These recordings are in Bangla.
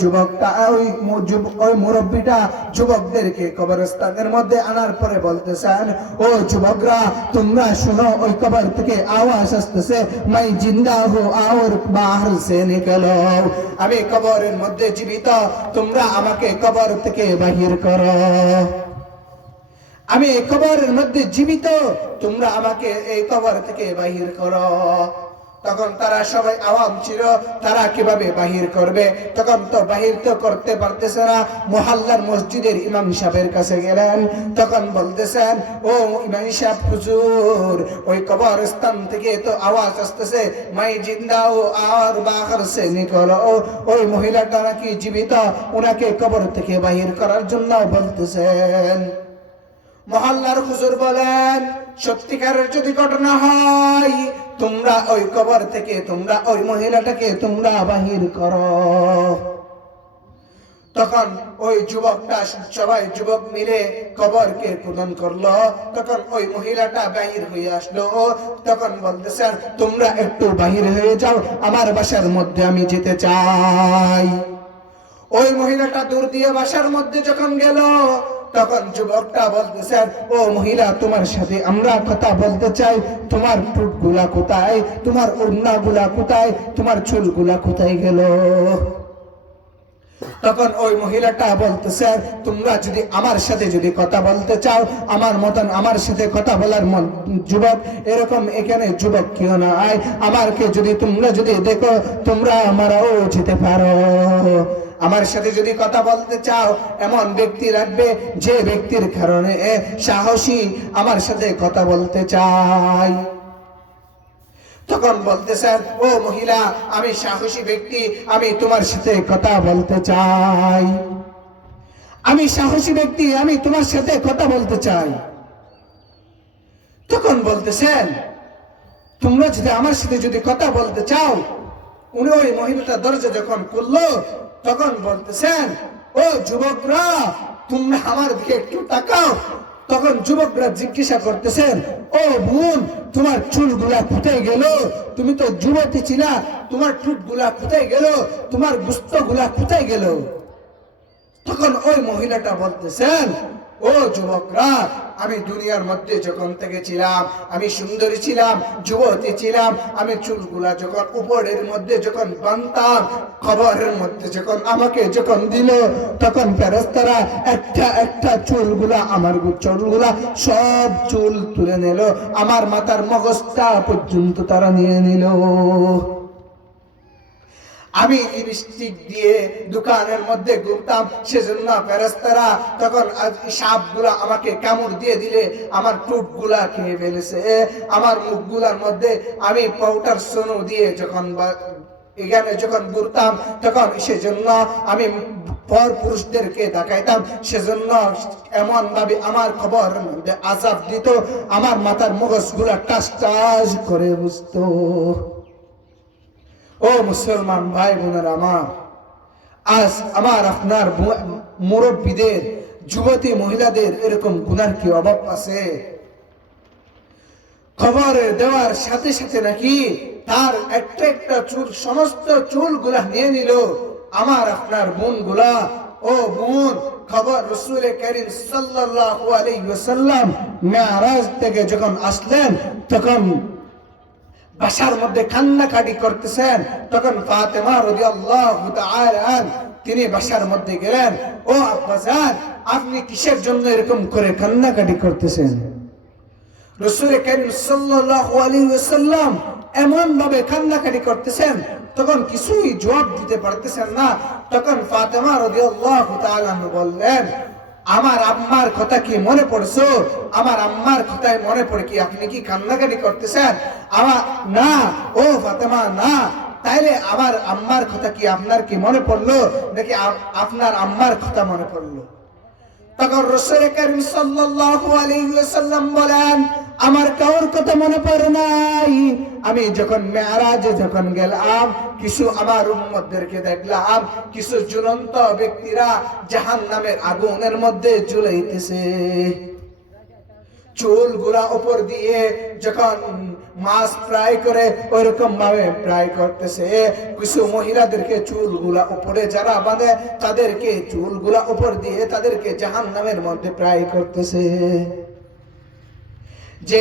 যুবকটা ওই মুরব্বীটা যুবকদেরকে কবরস্থানের মধ্যে আনার পরে বলতেছেন, ও যুবকরা তোমরা শুনো, ওই কবর থেকে আওয়াজ আসতেছে, মাই জিন্দা হো আর বাহর সে নিকলো, আমি কবরের মধ্যে জীবিত, তোমরা আমাকে কবর থেকে বাহির করো। আমি এই কবরের মধ্যে জীবিত, তোমরা আমাকে এই কবর থেকে বাহির করো। তখন তারা সবাই আওয়াম ছিল, তারা কিভাবে বাহির করবে? তখন তো বাহির তো করতে পারতেছে না। মুহাল্লার মসজিদের ইমাম সাহেবের কাছে গেলেন, তখন বলতেছেন, ও ইমাম সাহেব হুজুর, ওই কবরস্থান থেকে তো আওয়াজ আসতেছে, মাই জিন্দা ও আর বাহর সে নিকলো, ওই মহিলাটা নাকি জীবিত, ওনাকে কবর থেকে বাহির করার জন্য বলতেছেন। মহল্লার হুজুর বলেন, সত্যিকারের যদি ঘটনা হয়, তোমরা ওই কবর থেকে তোমরা ওই মহিলাটাকে তোমরা বাহির করো। তখন ওই যুবকটা, সবাই যুবক মিলে কবরকে খনন করলো। তখন ওই মহিলাটা বাহির হয়ে আসলো। তখন বলতেছেন, তোমরা একটু বাহির হয়ে যাও, আমার বাসার মধ্যে আমি যেতে চাই। ওই মহিলাটা দূর দিয়ে বাসার মধ্যে যখন গেল, তখন যুবকটা বলতেছেন, ও মহিলা, তোমার সাথে আমরা কথা বলতে চাই, তোমার ঠোঁটগুলা কোথায়, তোমার ওড়নাগুলা কোথায়, তোমার চুলগুলা কোথায় গেল? তখন ওই মহিলাটা বলতেছেন, তোমরা যদি আমার সাথে যদি কথা বলতে চাও, আমার মতন আমার সাথে কথা বলার যুবক এরকম এখানে যুবক কেউ নাই, আমারকে যদি তোমরা যদি দেখো, তোমরা আমারও যেতে পারো। আমার সাথে যদি কথা বলতে চাও, এমন ব্যক্তি রাখবে যে ব্যক্তির কারণে সাহসী আমার সাথে কথা বলতে চাই। তখন বলতেছেন, ও মহিলা, আমি সাহসী ব্যক্তি, আমি তোমার সাথে কথা বলতে চাই, আমি সাহসী ব্যক্তি, আমি তোমার সাথে কথা বলতে চাই। তখন বলতেছেন, তোমরা যদি আমার সাথে যদি কথা বলতে চাও, উনি ওই মহিলাটা দরজা যখন খুললো, তখন বলতেছেন, ও যুবকরা, তোমরা আমার দিকে একটু তাকাও। তখন যুবকরা জিজ্ঞাসা করতেছেন, ও বোন, তোমার চুলগুলা কোথায় গেল? তুমি তো যুবতী ছিলা, তোমার ঠোঁটগুলা কোথায় গেল? তোমার গোশতগুলা কোথায় গেল? তখন ওই মহিলাটা বলতেছেন, ও যুবকরা, আমি দুনিয়ার মধ্যে যখন থেকে ছিলাম, আমি সুন্দরী ছিলাম, যুবতী ছিলাম, আমি চুলগুলা যখন উপরের মধ্যে যখন বাঁধতাম, কবরের মধ্যে যখন আমাকে যখন দিল, তখন ফেরেশতারা একটা একটা চুলগুলা, আমার চুলগুলা সব চুল তুলে নিল, আমার মাথার মগজটা পর্যন্ত তারা নিয়ে নিল। আমি লিপস্টিক দিয়ে দোকানের মধ্যে ঘুরতাম, সেজন্য ফেরেশতারা তখন সাপগুলা আমাকে কামড় দিয়ে দিলে আমার ঠোঁটগুলা খেয়ে ফেলেছে। আমার মুখগুলার মধ্যে আমি পাউডার সোনো দিয়ে যখন এখানে যখন ঘুরতাম, তখন সেজন্য আমি পর পুরুষদেরকে দেখাইতাম, সেজন্য এমন ভাবে আমার কবরের মধ্যে আযাব দিত, আমার মাথার মগজগুলা টাস টাস করে বুঝতো। ও মুসলমান ভাই বোনেরা আমার, আজ আমার আপনার মুরব্বীদের, যুবতী মহিলাদের এরকম গুনার কি অভাব আছে? খবরে দেওয়ার সাথে সাথে নাকি তার একটা একটা চুল, সমস্ত চুলগুলা নিয়ে নিল। আমার আপনার বোনগুলা, ও বোন, খবর রাসূল করিম সাল্লাল্লাহু আলাইহি ওয়াসাল্লাম মেরাজ থেকে যখন আসলেন, তখন বাসার মধ্যে কান্নাকাটি করতেছেন। তখন ফাতেমা রাদিয়াল্লাহু তাআলা তিনি বাসার মধ্যে গেলেন, ও আব্বাজান, আপনি কিসের জন্য এরকম করে কান্নাকাটি করতেছেন? রাসূল করিম সাল্লাল্লাহু আলাইহি ওয়াসাল্লাম এমন ভাবে কান্নাকাটি করতেছেন, তখন কিছুই জবাব দিতে পারতেছেন না। তখন ফাতেমা রাদিয়াল্লাহু তাআলা বললেন, আমার আম্মার কথা কি মনে পড়ছো? আমার আম্মার কথাই মনে পড়ে কি আপনি কি কান্নাকাটি করতেছেন? আমার না, ও ফাতেমা, না। তাইলে আমার আম্মার কথা কি আপনার কি মনে পড়লো, নাকি আপনার আম্মার কথা মনে পড়লো? তখন রাসূল করিম সাল্লাল্লাহু আলাইহি ওয়াসাল্লাম বলেন, আমার কারোর কথা মনে পড়ে নাই। আমি যখন মেরাজে যখন গেলাম, কিছু আমার উম্মতদেরকে দেখলাম, কিছু ঝুলন্ত ব্যক্তিরা জাহান্নামের আগুনের মধ্যে ঝুলাইতেছে। চুলগুলা উপর দিয়ে যখন মাছ ফ্রাই করে ওইরকম ভাবে ফ্রাই করতেছে। কিছু মহিলাদেরকে চুলগুলা উপরে যারা বাঁধে তাদেরকে চুলগুলা উপর দিয়ে তাদেরকে জাহান্নামের মধ্যে ফ্রাই করতেছে। যে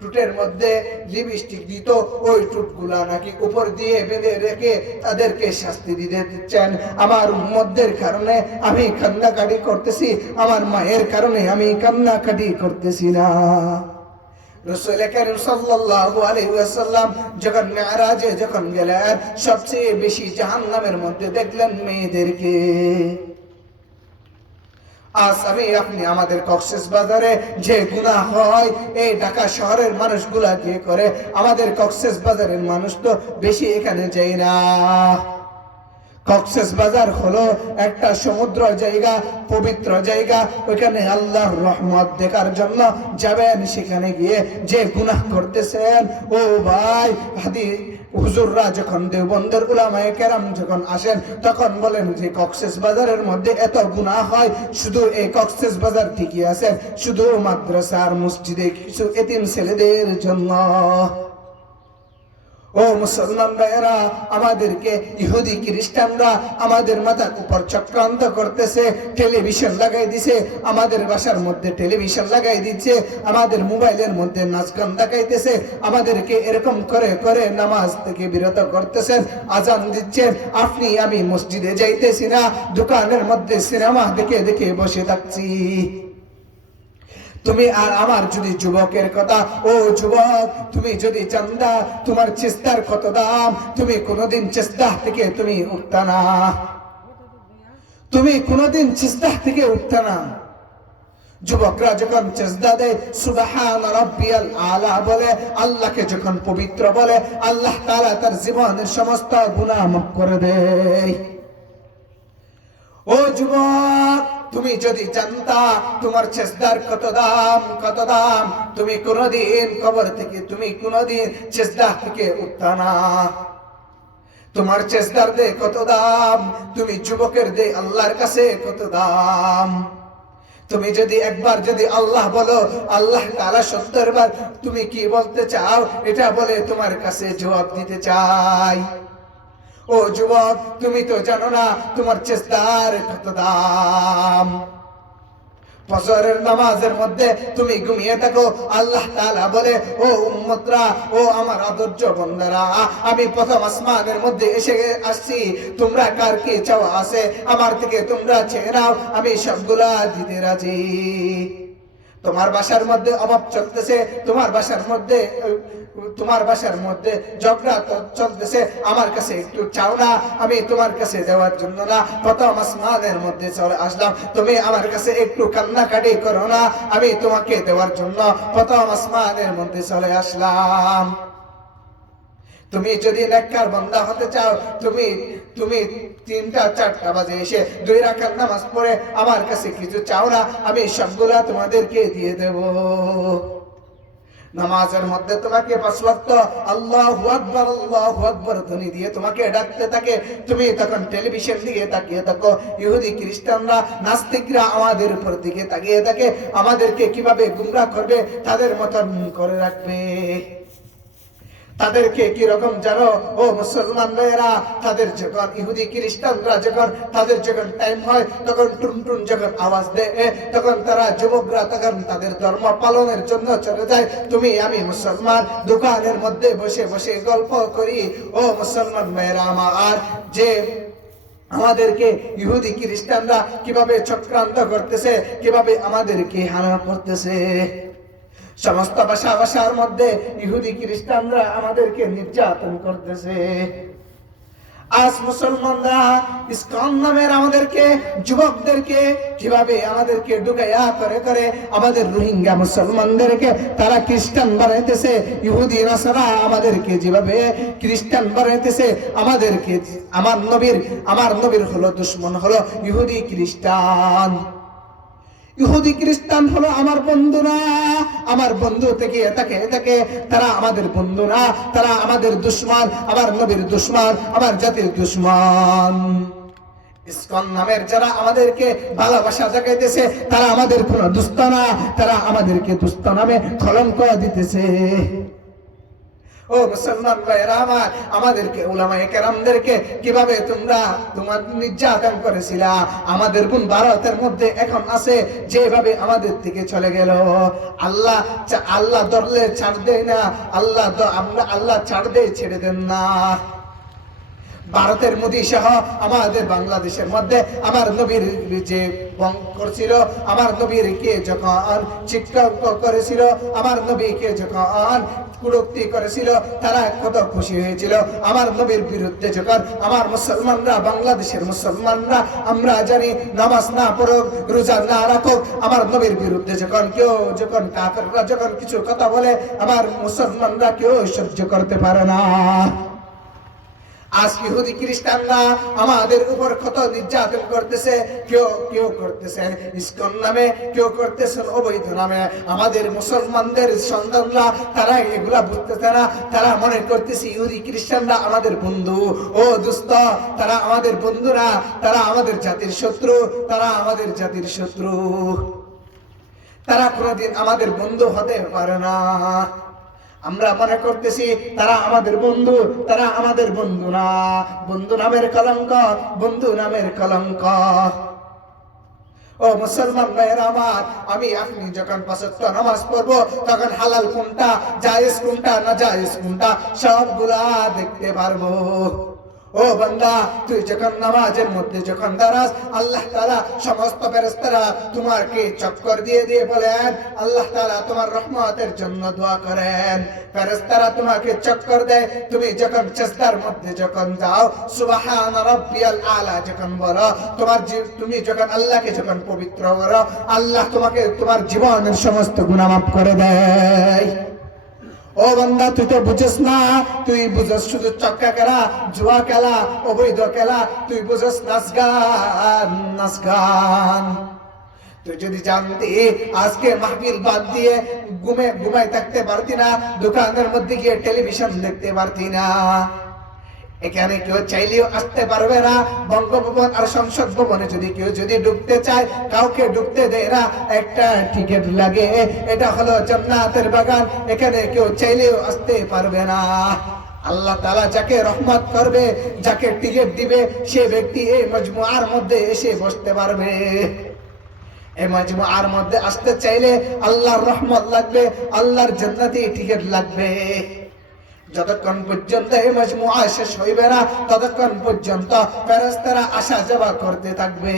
টুটের মধ্যে লিপস্টিক দিত ওই টুটগুলা নাকি উপর দিয়ে বেঁধে রেখে তাদেরকে শাস্তি দিতে দিচ্ছেন। আমার উম্মতদের কারণে আমি কান্নাকাটি করতেছি, আমার মায়ের কারণে আমি কান্নাকাটি করতেছি না। রাসূল কারীম সাল্লাল্লাহু আলাইহি ওয়াসাল্লাম যখন মিরাজে যখন গেলেন সবচেয়ে বেশি জাহান্নামের মধ্যে দেখলেন মেয়েদেরকে। আজ আমি আপনি আমাদের কক্সবাজারে যে গুনাহ হয় এই ঢাকা শহরের মানুষগুলা কি করে, আমাদের কক্সবাজারের মানুষ তো বেশি এখানে যায় না। কক্সবাজার হলো একটা সমুদ্র জায়গা, পবিত্র জায়গা, ওইখানে আল্লাহর রহমত দেখার জন্য যাবেন। সেখানে গিয়ে যে গুনাহ করতেছেন, ও ভাই হুজুররা যখন দেওবন্দের উলামায়ে কেরাম যখন আসেন তখন বলেন যে কক্সবাজারের মধ্যে এত গুনাহ হয়, শুধু এই কক্সবাজার ঠিকই আছেন শুধু মাদ্রাসা আর মসজিদে কিছু এতিম ছেলেদের জন্য। ও মুসলমান ভাইয়েরা, আমাদেরকে ইহুদি খ্রিস্টানরা আমাদের মাথার উপর চক্রান্ত করতেছে। টেলিভিশন লাগাই দিছে, আমাদের বাসার মধ্যে টেলিভিশন লাগাই দিচ্ছে, আমাদের মোবাইলের মধ্যে নাচ গান দেখাইতেছে, আমাদেরকে এরকম করে করে নামাজ থেকে বিরত করতেছেন, আজান দিচ্ছেন। আপনি আমি মসজিদে যাইতেছি না, দোকানের মধ্যে সিনেমা দেখে দেখে বসে থাকছি। তুমি আর আমার যদি যুবকের কথা, ও যুবক তুমি যদি জানতা তোমার চেষ্টার কত দাম, তুমি কোনোদিন চেষ্টা থেকে তুমি উঠতা না, তুমি কোনোদিন চেষ্টা থেকে উঠতা না। যুবকরা যখন চেষ্টা দেয় সুবহান রাব্বিয়াল আলা বলে, আল্লাহকে যখন পবিত্র বলে, আল্লাহ তাআলা তার জীবনের সমস্ত গুনাহ মাফ করে দেয়। ও যুবক তুমি যদি জানতা তোমার চেষ্টার কত দাম, কত দাম, তুমি কোনোদিন কবর থেকে তুমি কোনোদিন চেষ্টা থেকে উঠতা না। তোমার চেষ্টার দে কত দাম, তুমি যুবকের দে আল্লাহর কাছে কত দাম। তুমি যদি একবার যদি আল্লাহ বলো, আল্লাহ তাআলা 70 বার তুমি কি বলতে চাও এটা বলে তোমার কাছে জবাব দিতে চাই। ও যুবক তুমি তো জানো না তোমার চেষ্টার কত দাম। ফজরের নামাজের মধ্যে তুমি ঘুমিয়ে থাকো, আল্লাহ তাআলা বলে, ও উম্মতরা, ও আমার আদর্শ বান্দারা, আমি প্রথম আসমানের মধ্যে এসে আসছি, তোমরা কার কি চাওয়া আছে আমার থেকে তোমরা চেয়ে নাও, আমি সবগুলা দিতে রাজি। তোমার বাসার মধ্যে অভাব চলতেছে, তোমার বাসার মধ্যে ঝগড়া চলতেছে, আমার কাছে একটু চাও না, আমি তোমার কাছে দেওয়ার জন্য না প্রথম আসমানের মধ্যে চলে আসলাম। তুমি আমার কাছে একটু কান্নাকাটি করো না, আমি তোমাকে দেওয়ার জন্য প্রথম আসমানের মধ্যে চলে আসলাম। তুমি যদি নেককার বান্দা হতে চাও, তুমি 3টা-4টা বাজে এসে 2 রাকাত নামাজ পড়ে আমার কাছে কিছু চাও না, আমি সবগুলা তোমাদেরকে দিয়ে দেব। নামাজের মধ্যে তোমাকে 5 ওয়াক্ত আল্লাহু আকবার ধ্বনি দিয়ে তোমাকে ডাকতে থাকে, তুমি তখন টেলিভিশন দিকে তাকিয়ে থাকো। ইহুদি খ্রিস্টানরা নাস্তিকরা আমাদের উপর দিকে তাকিয়ে থাকে, আমাদেরকে কিভাবে গুমরাহ করবে তাদের মতন করে রাখবে। তাদেরকে কি রকম জানো ও মুসলমান ভাইয়েরা, তাদের যখন ইহুদি খ্রিস্টানরা যখন তাদের যখন টাইম হয় তখন টুনটুন যখন আওয়াজ দেয়, তখন তারা যুবকরা তখন তাদের ধর্ম পালনের জন্য চলে যায়। তুমি আমি মুসলমান দোকানের মধ্যে বসে বসে গল্প করি। ও মুসলমান ভাইয়েরা আমার, যে আমাদেরকে ইহুদি খ্রিস্টানরা কিভাবে চক্রান্ত করতেছে, কিভাবে আমাদেরকে হানা করতেছে। সমস্ত ভাষার মধ্যে ইহুদি খ্রিস্টানরা আমাদেরকে নির্যাতন করতেছে। আজ মুসলমানরা ইসকন নামের আমাদেরকে যুবকদেরকে কিভাবে আমাদেরকে ঢুকাইয়া করে করে আমাদের রোহিঙ্গা মুসলমানদেরকে তারা খ্রিস্টান বানাইতেছে। ইহুদি নাসারা আমাদেরকে যেভাবে খ্রিস্টান বানাইতেছে, আমাদেরকে আমার নবীর হলো দুশমন হলো ইহুদি খ্রিস্টান। ইহুদি খ্রিস্টান হলো আমার বন্ধু না, আমার বন্ধু থেকে এটাকে তারা আমাদের বন্ধু না, তারা আমাদের দুশমন, আমার নবীর দুশমন, আমার জাতির দুশমন। ইসকন নামের যারা আমাদেরকে ভালোবাসা দেখাইতেছে তারা আমাদের কোন দুস্ত না, তারা আমাদেরকে দুস্ত নামে কলঙ্ক দিতেছে। ও মুসলমান ভাইরা আমার, আমাদেরকে উলামায়ে কেরামদেরকে কিভাবে তোমরা তোমার নির্যাতন করেছিলা। আমাদের বোন ভারতের মধ্যে এখন আছে, যেভাবে আমাদের থেকে চলে গেল। আল্লাহ ধরলে ছাড় দেয় না, আল্লাহ ছাড় দেয়, ছেড়ে দেন না। ভারতের মোদী সহ আমাদের বাংলাদেশের মধ্যে আমার নবীর যে করছিল, আমার নবীকে যখন চিৎকার করেছিল, আমার নবীকে যখন কুড়ুক্তি করেছিল, তারা কত খুশি হয়েছিল। আমার নবীর বিরুদ্ধে যখন আমার মুসলমানরা, বাংলাদেশের মুসলমানরা, আমরা জানি নামাজ না পড়ুক, রোজা না রাখুক, আমার নবীর বিরুদ্ধে যখন কাফেররা যখন কিছু কথা বলে, আমার মুসলমানরা কেউ সহ্য করতে পারে না। আজ ইহুদি খ্রিস্টানরা আমাদের উপর কত নির্যাতন করতেছে। কেউ করতেছেন ইসকন নামে, কেউ করতেছেন অবৈধ নামে। আমাদের মুসলমানদের সন্তানরা তারা এগুলা বুঝতেছে না। তারা মনে করতেছে ইহুদি খ্রিস্টানরা আমাদের বন্ধু। ও দোস্ত, তারা আমাদের বন্ধুরা, তারা আমাদের জাতির শত্রু, তারা আমাদের জাতির শত্রু। তারা কোনোদিন আমাদের বন্ধু হতে পারে না। আমরা মনে করতেছি তারা আমাদের বন্ধু, তারা আমাদের বন্ধু না। বন্ধু নামের কলঙ্ক, বন্ধু নামের কলঙ্ক। ও মুসলমান ভাইয়েরা আমার, আমি আপনি যখন ৫ ওয়াক্ত নামাজ পড়বো, তখন হালাল কোনটা, জায়েজ কোনটা, নাজায়েজ কোনটা, সবগুলা দেখতে পারবো। ও বান্দা, তুই যখন নামাজের মধ্যে যখন দাঁড়াস, আল্লাহ তাআলা সমস্ত ফেরেশতারা তোমাকে চক্কর দিয়ে দিয়ে বলেন, আল্লাহ তাআলা তোমার রহমতের জন্য দোয়া করেন। ফেরেশতারা তোমাকে চক্কর দেয়। তুমি যখন সিজদার মধ্যে যখন যাও, সুবহান রাব্বিয়াল আলা যখন বলো, তুমি যখন আল্লাহকে যখন পবিত্র করো, আল্লাহ তোমাকে তোমার জীবনের সমস্ত গুনাহ মাফ করে দেয়। ও বান্দা, তুই তো বুঝিস না, তুই বুঝস শুধু চক্কা খেলা, জুয়া খেলা, অবৈধ খেলা, তুই বুঝস নাচ গান। তুই যদি জানতি আজকে মাহফিল বাদ দিয়ে ঘুমাই থাকতে পারতি না, দোকানের মধ্যে গিয়ে টেলিভিশন দেখতে পারতি না। এখানে কেউ চাইলেও আসতে পারবে না। বঙ্গভবন আর সংসদ ভবনে যদি ঢুকতে চায়, কাউকে ঢুকতে দেয় না, একটা টিকিট লাগে। এটা হলো জান্নাতের বাগান, এখানে কেউ চাইলেও আসতে পারবে না। আল্লাহ তাআলা যাকে রহমত করবে, যাকে টিকিট দিবে, সে ব্যক্তি এই মজমুআর মধ্যে এসে বসতে পারবে। এই মজমুআর মধ্যে আসতে চাইলে আল্লাহর রহমত লাগবে, আল্লাহর জান্নাতি টিকিট লাগবে। যতক্ষণ পর্যন্ত এই মজমুআ শেষ হইবে না, ততক্ষণ পর্যন্ত ফেরেশতারা আসা যাওয়া করতে থাকবে।